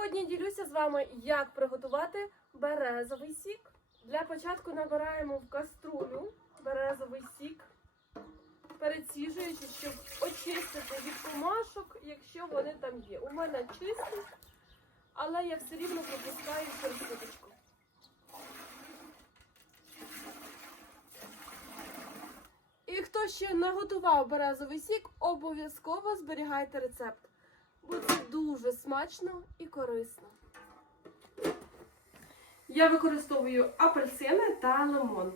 Сьогодні ділюся з вами, як приготувати березовий сік. Для початку набираємо в каструлю березовий сік, переціжуючи, щоб очистити від комашок, якщо вони там є. У мене чисті, але я все рівно пропускаю через сіточку. І хто ще не готував березовий сік, обов'язково зберігайте рецепт, бо це дуже смачно і корисно. Я використовую апельсини та лимон.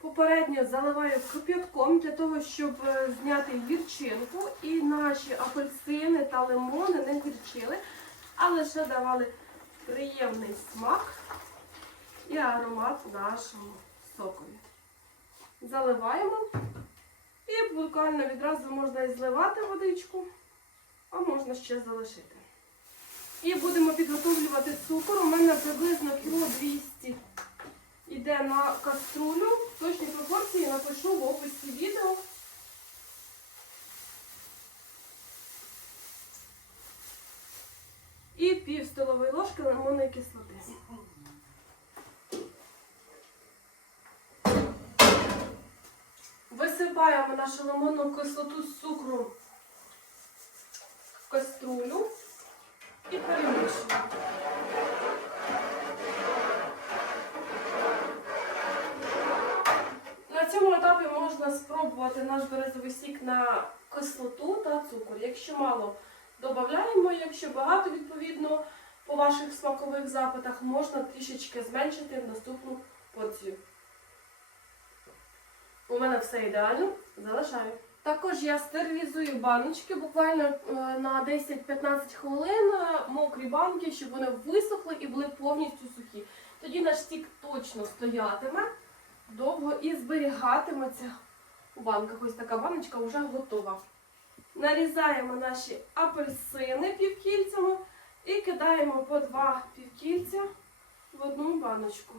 Попередньо заливаю кип'ятком для того, щоб е, зняти гірчинку. І наші апельсини та лимони не гірчили, а лише давали приємний смак і аромат нашому сокові. Заливаємо. І буквально відразу можна і зливати водичку, а можна ще залишити. І будемо підготовлювати цукор. У мене приблизно кіло 200 йде на каструлю. Точні пропорції напишу в описі відео. І пів столової ложки лимонної кислоти. Висипаємо нашу лимонну кислоту з цукру в каструлю і перемішуємо. На цьому етапі можна спробувати наш березовий сік на кислоту та цукор. Якщо мало, додаємо, якщо багато, відповідно, по ваших смакових запитах, можна трішечки зменшити в наступну порцію. У мене все ідеально, залишаю. Також я стерилізую баночки буквально е, на 10-15 хвилин, е, мокрі банки, щоб вони висохли і були повністю сухі. Тоді наш стік точно стоятиме довго і зберігатиметься у банках. Ось така баночка вже готова. Нарізаємо наші апельсини півкільцями і кидаємо по два півкільця в одну баночку.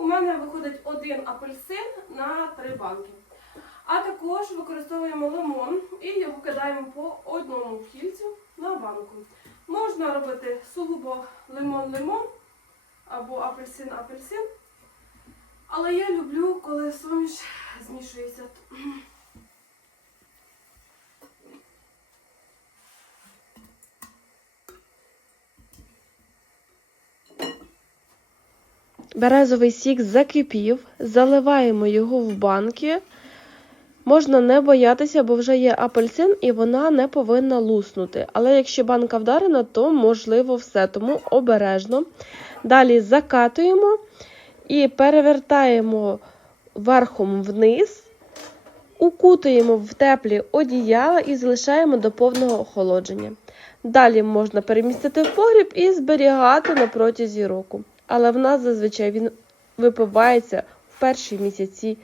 У мене виходить один апельсин на три банки. А також використовуємо лимон і його кидаємо по одному кільцю на банку. Можна робити сугубо лимон-лимон або апельсин-апельсин. Але я люблю, коли суміш змішується. Березовий сік закипів, заливаємо його в банки. Можна не боятися, бо вже є апельсин і вона не повинна луснути. Але якщо банка вдарена, то можливо все, тому обережно. Далі закатуємо і перевертаємо верхом вниз, укутуємо в теплі одіяла і залишаємо до повного охолодження. Далі можна перемістити в погріб і зберігати на протязі року. Але в нас зазвичай він випивається в перші місяці